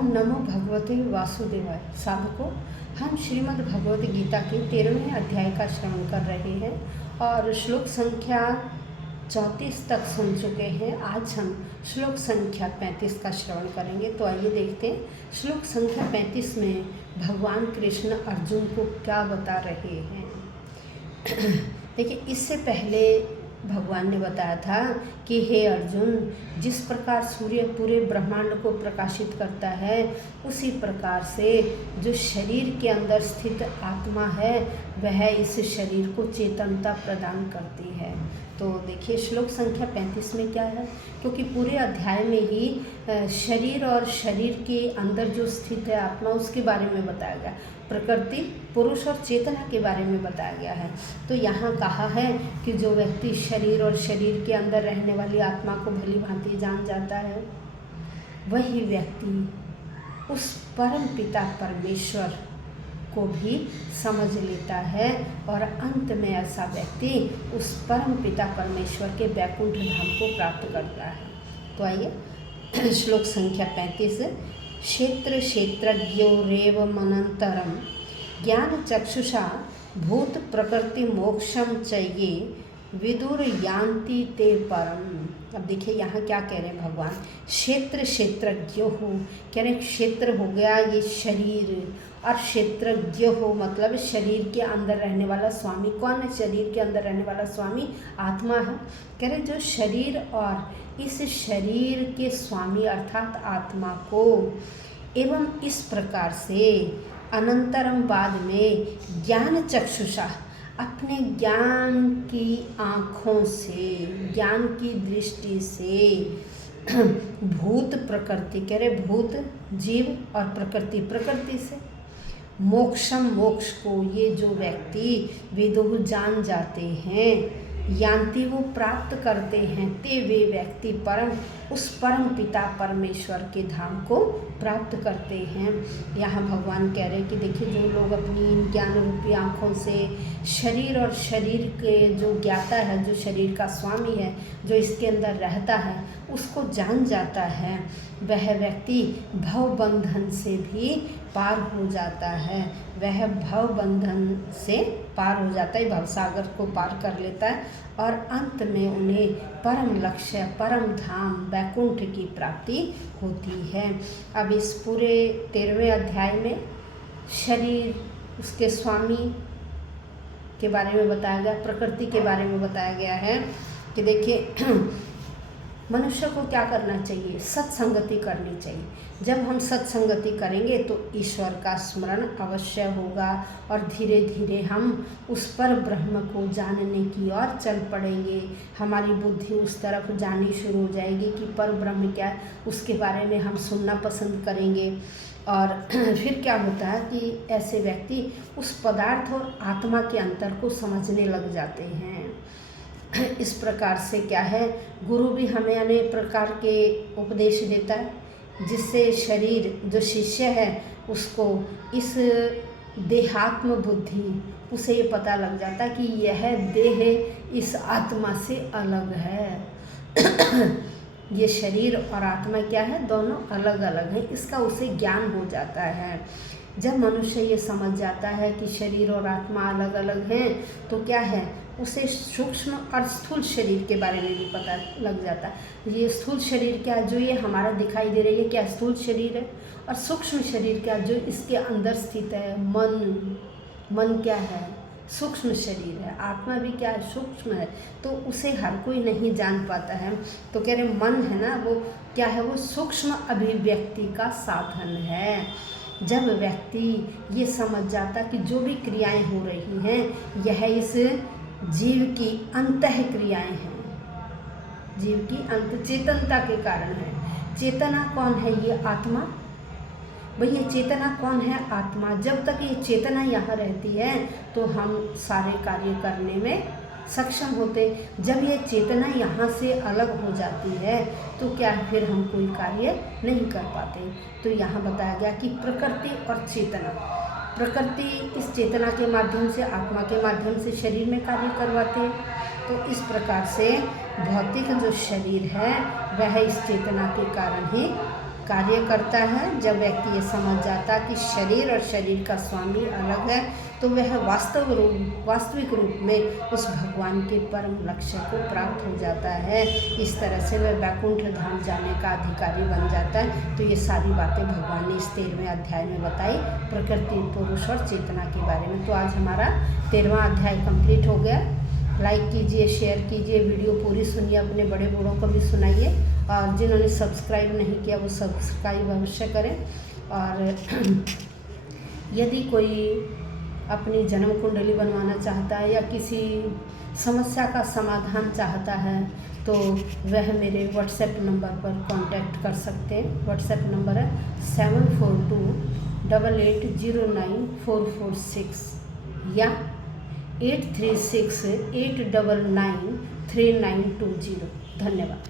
ओम नमो भगवते वासुदेवाय। साधकों, हम श्रीमद् भगवद गीता के 13वें अध्याय का श्रवण कर रहे हैं और श्लोक संख्या 34 तक सुन चुके हैं। आज हम श्लोक संख्या 35 का श्रवण करेंगे। तो आइए देखते हैं श्लोक संख्या 35 में भगवान कृष्ण अर्जुन को क्या बता रहे हैं। देखिए, इससे पहले भगवान ने बताया था कि हे अर्जुन, जिस प्रकार सूर्य पूरे ब्रह्मांड को प्रकाशित करता है, उसी प्रकार से जो शरीर के अंदर स्थित आत्मा है वह इस शरीर को चेतनता प्रदान करती है। तो देखिए श्लोक संख्या 35 में क्या है, क्योंकि पूरे अध्याय में ही शरीर और शरीर के अंदर जो स्थित है आत्मा, उसके बारे में बताया गया। प्रकृति, पुरुष और चेतना के बारे में बताया गया है। तो यहाँ कहा है कि जो व्यक्ति शरीर और शरीर के अंदर रहने वाली आत्मा को भली भांति जान जाता है, वही व्यक्ति उस परम पिता परमेश्वर को भी समझ लेता है और अंत में ऐसा व्यक्ति उस परम पिता परमेश्वर के वैकुंठ धाम को प्राप्त करता है। तो आइए श्लोक संख्या 35। क्षेत्र क्षेत्रज्ञोरेव मनंतरम ज्ञान चक्षुषा भूत प्रकृति मोक्षम चाहिए विदुर यान्ति ते परम। अब देखिए यहाँ क्या कह रहे हैं भगवान, क्षेत्र क्षेत्रज्ञ हो, कह रहे क्षेत्र हो गया ये शरीर, और क्षेत्रज्ञ हो मतलब शरीर के अंदर रहने वाला स्वामी। कौन है शरीर के अंदर रहने वाला स्वामी? आत्मा है। कह रहे जो शरीर और इस शरीर के स्वामी अर्थात आत्मा को एवं इस प्रकार से अनंतरम बाद में ज्ञान चक्षुषा अपने ज्ञान की आँखों से, ज्ञान की दृष्टि से भूत प्रकृति, कह रहे भूत जीव और प्रकृति, प्रकृति से मोक्षम मोक्ष को ये जो व्यक्ति विदुः जान जाते हैं, यान्ति वो प्राप्त करते हैं, ते वे व्यक्ति परम उस परम पिता परमेश्वर के धाम को प्राप्त करते हैं। यहाँ भगवान कह रहे हैं कि देखिए जो लोग अपनी ज्ञान रूपी आँखों से शरीर और शरीर के जो ज्ञाता है, जो शरीर का स्वामी है, जो इसके अंदर रहता है, उसको जान जाता है, वह व्यक्ति भव बंधन से भी पार हो जाता है। वह भव बंधन से पार हो जाता है, भवसागर को पार कर लेता है और अंत में उन्हें परम लक्ष्य, परम धाम, वैकुंठ की प्राप्ति होती है। अब इस पूरे 13वें अध्याय में शरीर, उसके स्वामी के बारे में बताया गया, प्रकृति के बारे में बताया गया है कि देखिए मनुष्य को क्या करना चाहिए, सत्संगति करनी चाहिए। जब हम सत्संगति करेंगे तो ईश्वर का स्मरण अवश्य होगा और धीरे धीरे हम उस पर ब्रह्म को जानने की ओर चल पड़ेंगे। हमारी बुद्धि उस तरफ जानी शुरू हो जाएगी कि पर ब्रह्म क्या है, उसके बारे में हम सुनना पसंद करेंगे। और फिर क्या होता है कि ऐसे व्यक्ति उस पदार्थ और आत्मा के अंतर को समझने लग जाते हैं। इस प्रकार से क्या है, गुरु भी हमें अनेक प्रकार के उपदेश देता है, जिससे शरीर जो शिष्य है उसको इस देहात्म बुद्धि, उसे ये पता लग जाता है कि यह देह इस आत्मा से अलग है। ये शरीर और आत्मा क्या है, दोनों अलग अलग हैं, इसका उसे ज्ञान हो जाता है। जब मनुष्य ये समझ जाता है कि शरीर और आत्मा अलग अलग हैं, तो क्या है, उसे सूक्ष्म और स्थूल शरीर के बारे में भी पता लग जाता है। ये स्थूल शरीर क्या है, जो ये हमारा दिखाई दे रही है, क्या स्थूल शरीर है, और सूक्ष्म शरीर क्या, जो इसके अंदर स्थित है, मन क्या है, सूक्ष्म शरीर है। आत्मा भी क्या है, सूक्ष्म है। तो उसे हर कोई नहीं जान पाता है। तो कह रहे मन है ना, वो क्या है, वो सूक्ष्म अभिव्यक्ति का साधन है। जब व्यक्ति ये समझ जाता कि जो भी क्रियाएं हो रही हैं यह इस जीव की अंतः क्रियाएं हैं, जीव की अंत चेतनता के कारण है। चेतना कौन है, ये आत्मा। भाई ये चेतना कौन है, आत्मा। जब तक ये चेतना यहाँ रहती है तो हम सारे कार्य करने में सक्षम होते। जब ये चेतना यहाँ से अलग हो जाती है तो क्या फिर हम कोई कार्य नहीं कर पाते। तो यहाँ बताया गया कि प्रकृति और चेतना, प्रकृति इस चेतना के माध्यम से, आत्मा के माध्यम से शरीर में कार्य करवाते हैं। तो इस प्रकार से भौतिक जो शरीर है वह इस चेतना के कारण ही कार्य करता है। जब व्यक्ति ये समझ जाता कि शरीर और शरीर का स्वामी अलग है, तो वह वास्तविक रूप में उस भगवान के परम लक्ष्य को प्राप्त हो जाता है। इस तरह से वह वैकुंठ धाम जाने का अधिकारी बन जाता है। तो ये सारी बातें भगवान ने इस 13वें अध्याय में बताई, प्रकृति, पुरुष और चेतना के बारे में। तो आज हमारा 13वां अध्याय कंप्लीट हो गया। लाइक कीजिए, शेयर कीजिए, वीडियो पूरी सुनिए, अपने बड़े बूढ़ों को भी सुनाइए, और जिन्होंने सब्सक्राइब नहीं किया वो सब्सक्राइब अवश्य करें। और यदि कोई अपनी जन्म कुंडली बनवाना चाहता है या किसी समस्या का समाधान चाहता है, तो वह मेरे व्हाट्सएप नंबर पर कांटेक्ट कर सकते हैं। व्हाट्सएप नंबर है 7428809446 या 8368993920। धन्यवाद।